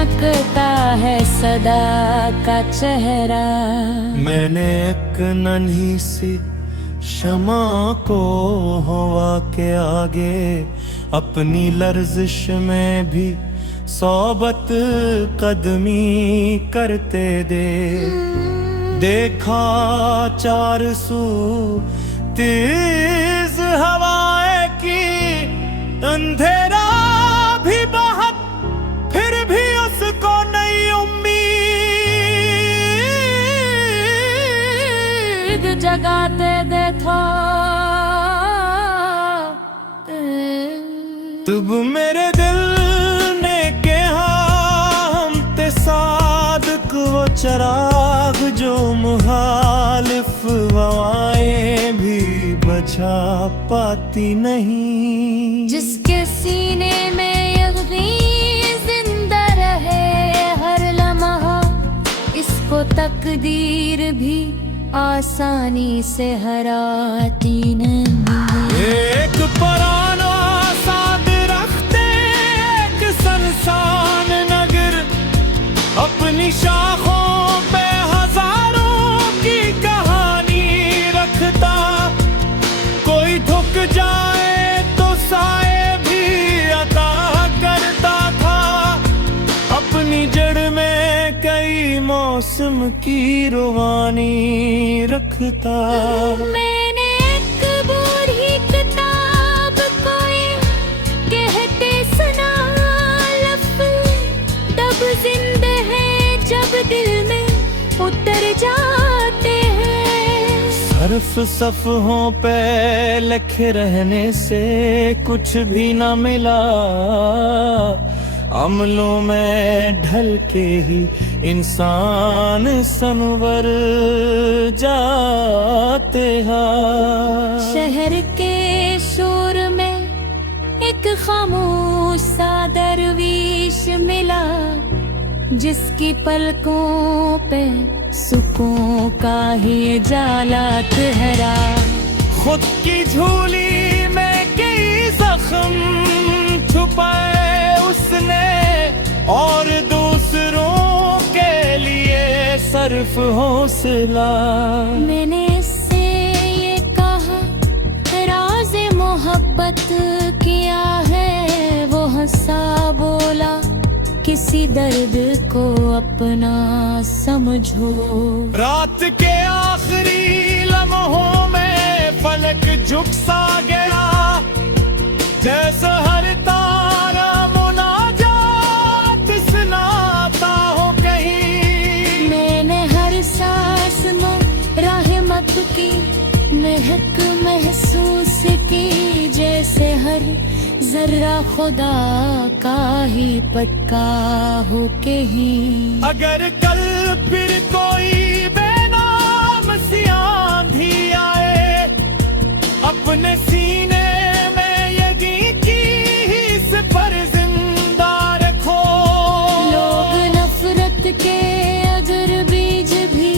चमकता है सदा का चेहरा। मैंने एक नन्ही सी शमा को हवा के आगे अपनी लर्जिश में भी सोबत कदमी करते देखा चार सू तेज हवाएं की, अंधेरा भी बहुत फिर भी उसको नहीं उम्मीद जगाते देखा तब मेरे दिल ने कहा हम ते सादक वो चराग जो मुखालिफ हवाएं भी बचा पाती नहीं। जिसके सीने में यकीन जिंदा रहे हर लम्हा, इसको तकदीर भी आसानी से हराती नहीं। एक पुराना सा दरख्त एक सनसान नगर अपनी शाखों पे हजारों की कहानी रखता। कोई थक जाए तो साए भी अता करता था, अपनी जड़ में कई मौसम की रवानी रखता। मैंने एक बूढ़ी किताब कोई कहते सुना, लफ्ज़ तब जिंदा है जब दिल में उतर जाते हैं। हर्फ सफ़हों पे लिखे रहने से कुछ भी न मिला, अमलों में ढल के ही इंसान सनवर जाते हैं। शहर के शोर में एक खामोश सा दरवीश मिला, जिसकी पलकों पे सुकून का ही जाला ठहरा। खुद की झोली में कई जख्म छुपाए उसने, और दूसरों के लिए सर्फ हौसला। मैंने इससे ये कहा राज़े मोहब्बत किया है, वो हंसा बोला किसी दर्द को अपना समझो। रात के आखिरी लम्हों में फलक झुक सा गया, जैसा हर तारा मुनाजात सुनाता हो कहीं। मैंने हर सांस में रहमत की महक महसूस की, जैसे हर जर्रा खुदा का ही पटका हो कहीं। अगर कल फिर कोई बेनाम सी आंधी आए, अपने सीने में यकीन की हिस्स पर जिंदा रखो। लोग नफरत के अगर बीज भी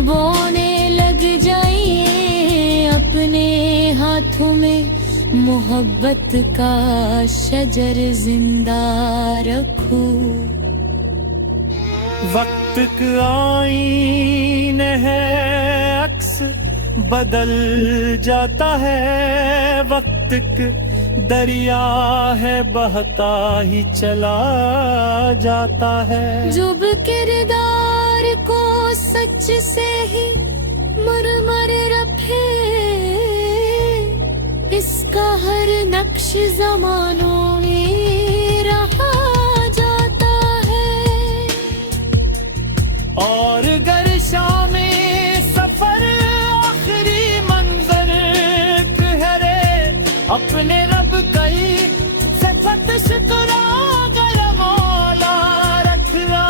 बोने लग जाइए, अपने हाथों में मोहब्बत का शजर जिंदा रखो। वक्त का आईना है अक्स बदल जाता है, वक्त का दरिया है बहता ही चला जाता है। जुब किरदार को सच से ही मर रखे, इसका हर नक्श ज़मानों में रहा जाता है। और गर्शा में सफर आखिरी मंजर ठहरे, अपने रब कई सफत शुक्रा गया मौला रखना।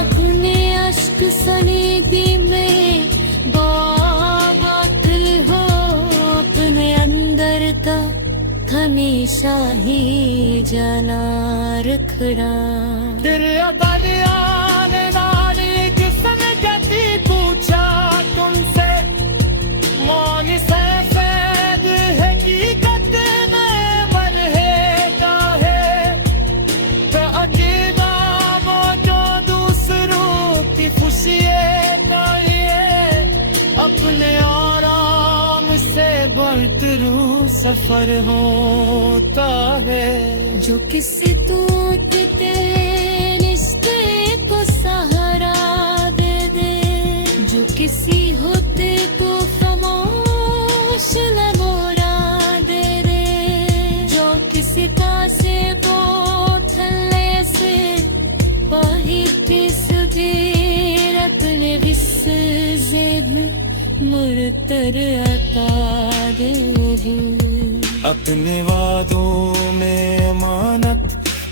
अपने अश्क सनीदी में बातिल हो, अपने अंदर का हमेशा ही जाना रखना। तेरे अगलियान नाली जिसने जती पूछा तुमसे, मौन से फैद है की कत में मरहे का है, तो अकीदा अपने आराम से बरतरू सफर होता है। जो किसी टूटते रिश्ते को सहारा दे दे, जो किसी होते को खामोश लबोरा दे दे, जो किसी का से बोतले से पाहिती सुधीर अपने हिस्से में मुरतर अता दे दे। अपने वादों में अमानत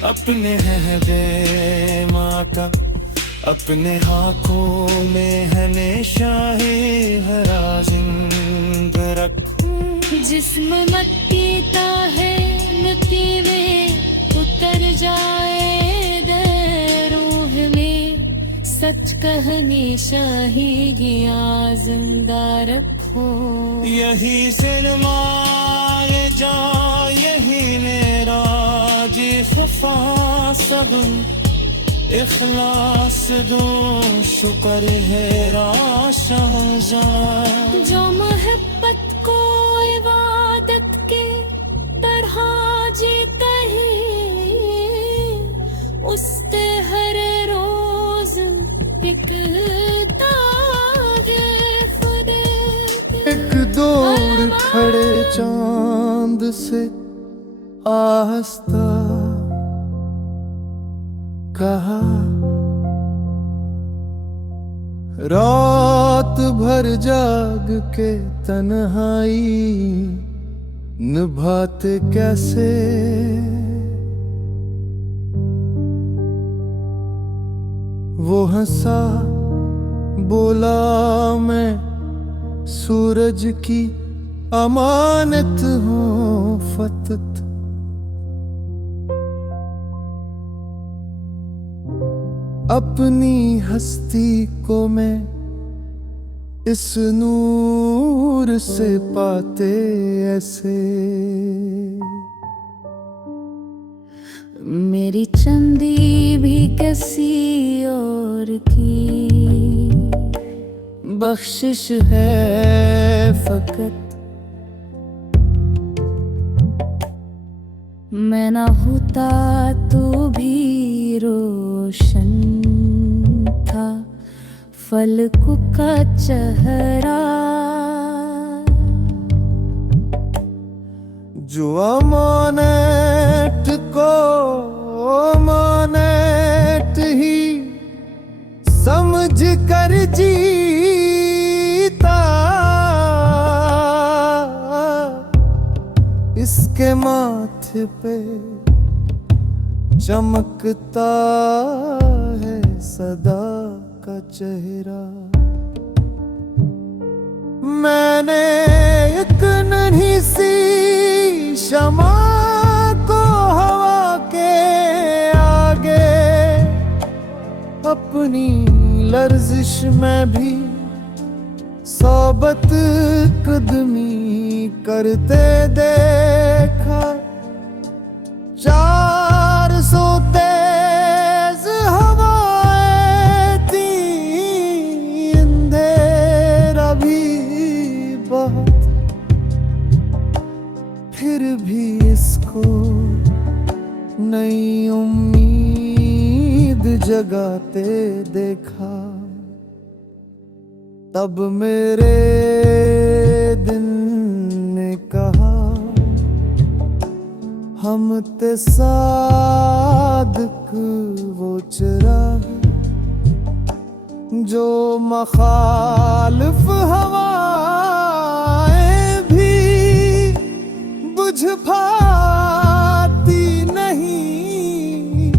अपने है दे माँ का, अपने हाथों में हमेशा ही हरा जिंद रखूं। जिस्म मत पीता है मिट्टी में उतर जाए दे रूह में, सच कहने शाही गया जिंदा रखो। यही सिनेमा ये जा यही मेरा जी खफा सगन, इखलास दो शुक्र है शाहजान। जो मोहब्बत को इबादत के तरह जीता है, उस ते हर रोज एक तागे खुदे। एक दौड़ खड़े चांद से आस्ता कहा, रात भर जाग के तन्हाई निभाते कैसे। वो हंसा बोला, मैं सूरज की अमानत हूँ फतत। अपनी हस्ती को मैं इस नूर से पाते ऐसे। मेरी चंदी भी किसी और की बख्शिश है फकत, मैं ना होता तो भी रोशन था फलकों का चेहरा। जो अमानत को अमानत ही समझ कर जीता, इसके माथे पे चमकता है सदा का चेहरा। मैंने एक नन्ही सी शमा को हवा के आगे अपनी लर्जिश में भी सोबत कदमी करते देखा। 400 तेज हवाएं थी, अंधेरा भी बहुत, फिर भी इसको नई उम्मीद जगाते देखा। तब मेरे दिल ने कहा, हम ते सादक वो चिराग जो मखालिफ हवाएं भी बुझ पाती नहीं,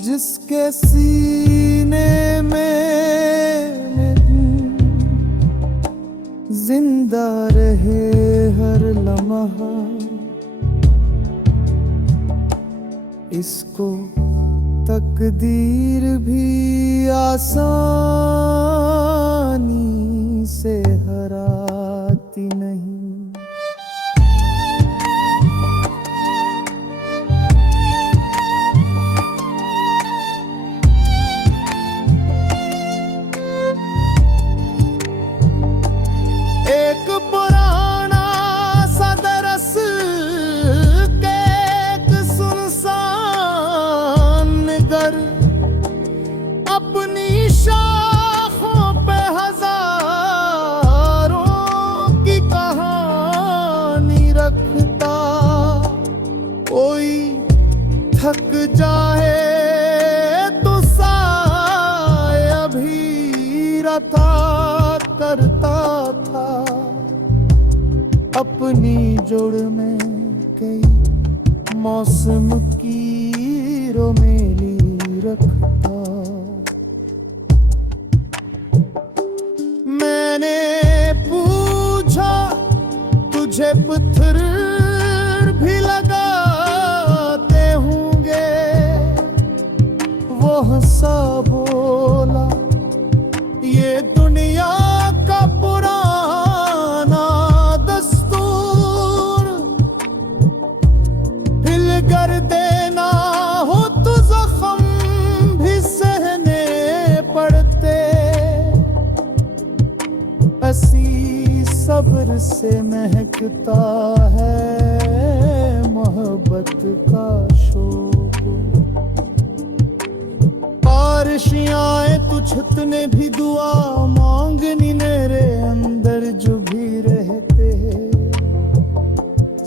जिसके सीने में जिंदा रहे हर लम्हा। इसको तकदीर भी आसानी से हराती नहीं। था करता था, अपनी जोड़ में कई मौसम की रोमेली रखता। मैंने पूछा तुझे पत्थर भी लगाते होंगे, वो हंसा बोला ये दुनिया का पुराना दस्तूर, हिल कर देना हो तो जख्म भी सहने पड़ते, ऐसी सब्र से महकता है मोहब्बत का शोक। बारिशियाँ आए तो छत ने भी दुआ मांगनी, मेरे अंदर जो भी रहते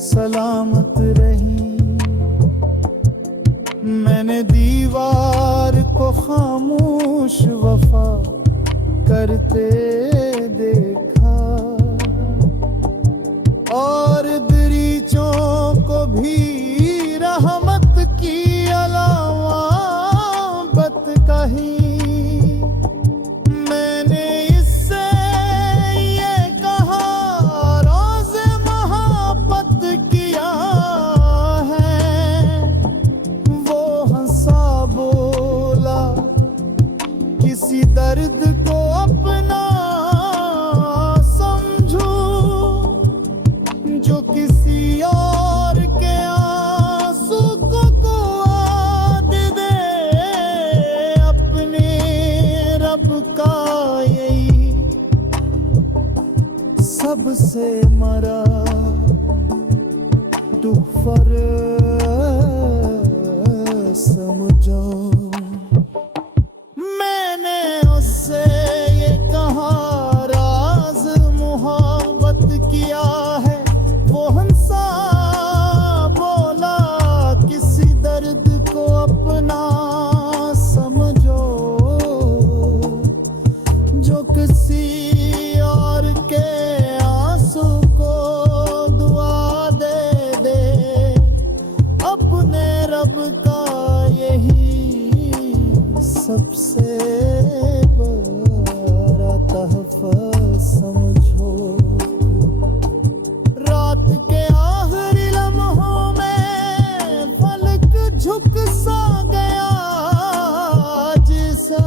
सलामत रही। मैंने दीवार को खामोश वफा करते देखा, और दरीचों को भी रहमत की अलामत कही। मैंने इससे ये कहा राज़ मोहब्बत किया है, वो हंसा बोला किसी दर्द को अपना समझो, जो किसी और के आंसू को कुआद दे, अपने रब का यही सबसे मरा दुख पर समझो। मैंने उससे ये कहा राज मोहब्बत किया है, वो हंसा बोला किसी दर्द को अपना समझो, जो किसी और के आंसू को दुआ दे दे, अपने रब का यही सबसे बड़ा तहफ़्फ़ुज़ समझो। रात के आखिरी लम्हों में फलक झुक सा गया, जैसा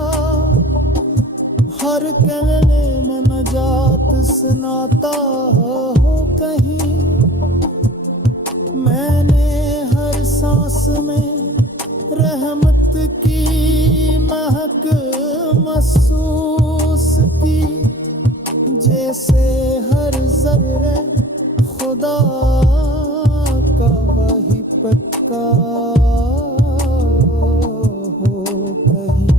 हर कहने में नजात सुनाता हो कहीं। मैंने हर सांस में रहमत की महक महसूस की, जैसे हर ज़र्रे खुदा का वही पक्का हो कहीं।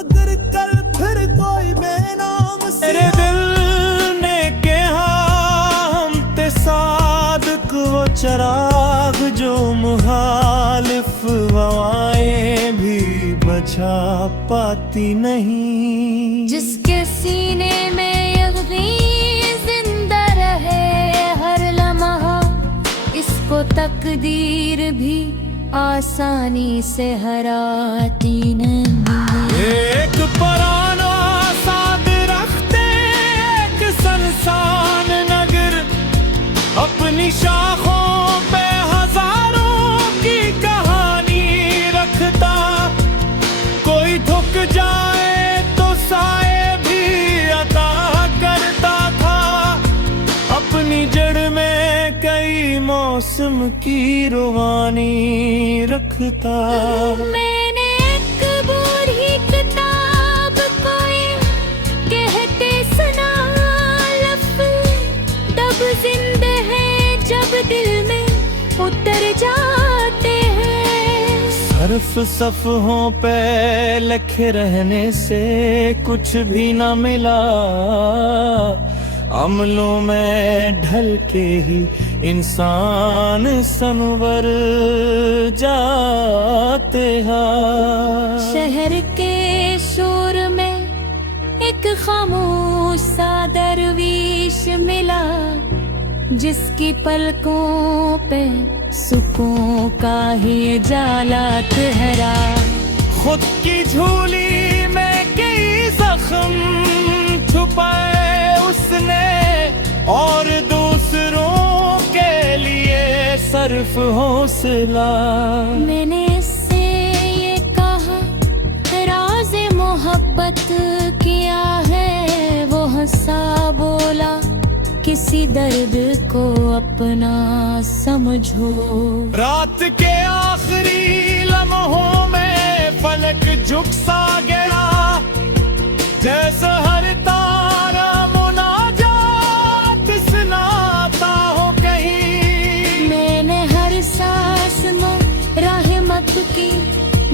अगर कल फिर कोई बेनाम तेरे दिल ने कहा हम ते सादक वो चराग, जो मुखालिफ हवाएं भी बचा पाती नहीं। जिसके सीने में यकीन जिंदा रहे हर लम्हा, इसको तकदीर भी आसानी से हराती नहीं। एक पुराना साद रखते एक संसान नगर, अपनी शाखों पे हजारों की कहानी रखता। कोई थक जाए तो साए भी अता करता था, अपनी जड़ में कई मौसम की रुवानी रखता। मैंने एक बूढ़ी किताब कोई कहते सुना, लफ्ज़ तब जिंदा है जब दिल में उतर जाते हैं। हर्फ सफ़हों पे लिखे रहने से कुछ भी ना मिला, अमलों में ढल के ही इंसान संवर जाते हैं। शहर के एक खामोश सा दरवीश मिला, जिसकी पलकों पे सुकून का ही जाला ठहरा। खुद की झोली में कई जख्म छुपाए उसने, और दूसरों के लिए सर्फ हौसला। मैंने इससे ये कहा, राज़े मोहब्बत किया है। वो हंसा बोला, किसी दर्द को अपना समझो। रात के आखिरी लम्हों में फलक झुक सा गया, जैसे हर तारा मुनाजात सुनाता हो कहीं। मैंने हर सांस में रहमत की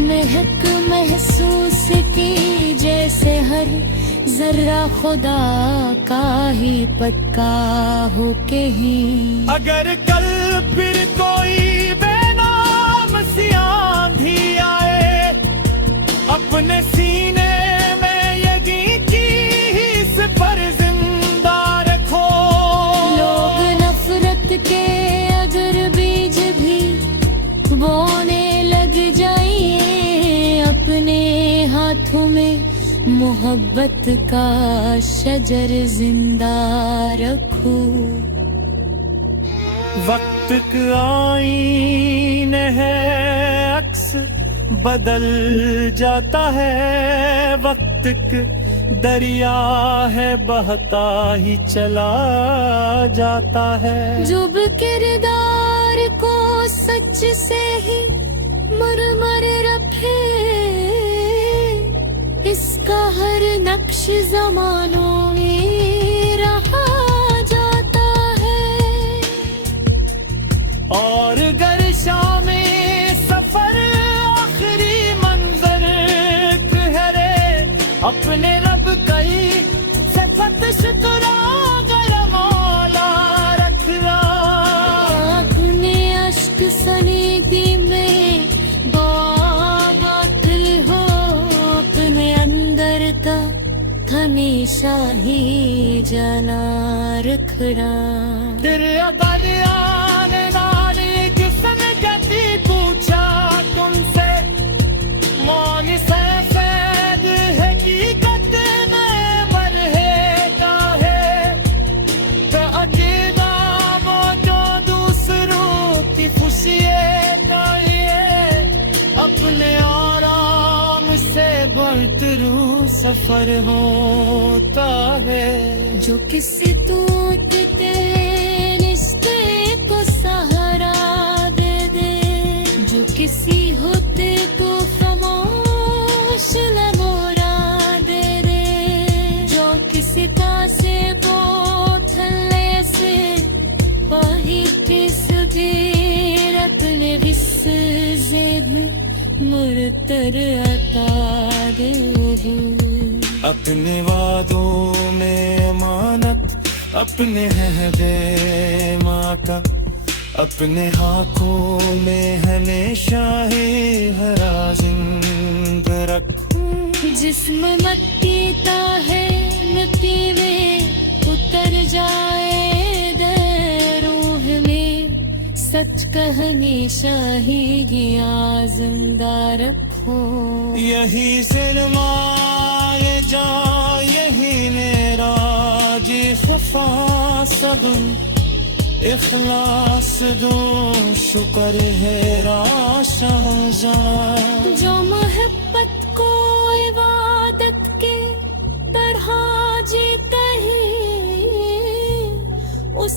महक महसूस की, जैसे हर जरा खुदा का ही पक्का हो कहीं। अगर कल फिर कोई बेनाम सी आंधी आए, अपने सीने में यकीन की हिस पर जिंदा रखो। लोग नफरत के अगर बीज भी बोने लग जाइए, अपने हाथों में मोहब्बत का शजर जिंदा रखो। वक्त का आईने है, अक्स बदल जाता है। वक्त का दरिया है, बहता ही चला जाता है। जुब किरदार को सच से ही मर रखे, इसका हर नक्श जमानों में रहा जाता है। और गर्शा में सफर आखिरी मंजर ठहरे, अपने रब कई सफत शुक्रा गर मौला रखला। अपने अश्क सनीदी में बातिल हो, अपने अंदर का हमेशा ही जना रखना। तेरे अगर आने नानी किसने कहती पूछा तुमसे, मौनी से फैद है की कतने बरहेगा है। तो अकेला वो जो दूसरों की खुशियाँ चाहिए, अपने आराम से बढ़तरू सफर होता है। जो किसी टूटते रिश्ते को सहारा दे दे, जो किसी होते को खामोश लबोरा दे दे, जो किसी तासे बोतले से पाहिटी सुधीरत ने विस्ज़ेब मुर्तर अता दे। अपने वादों में अमानत, अपने अहदे माँ का, अपने हाथों में हमेशा ही हरा जिंदा रखो। जिस्म मट्टी ता है, मिट्टी में उतर जाए दे। रूह में सच का हमेशा ही गया जिंदा रखो। यही सिरमाए जा, यही मेरा जी खफा सब इखलास दो, शुक्र है राशा। जो मोहब्बत को इबादत के तरह जीता है, उस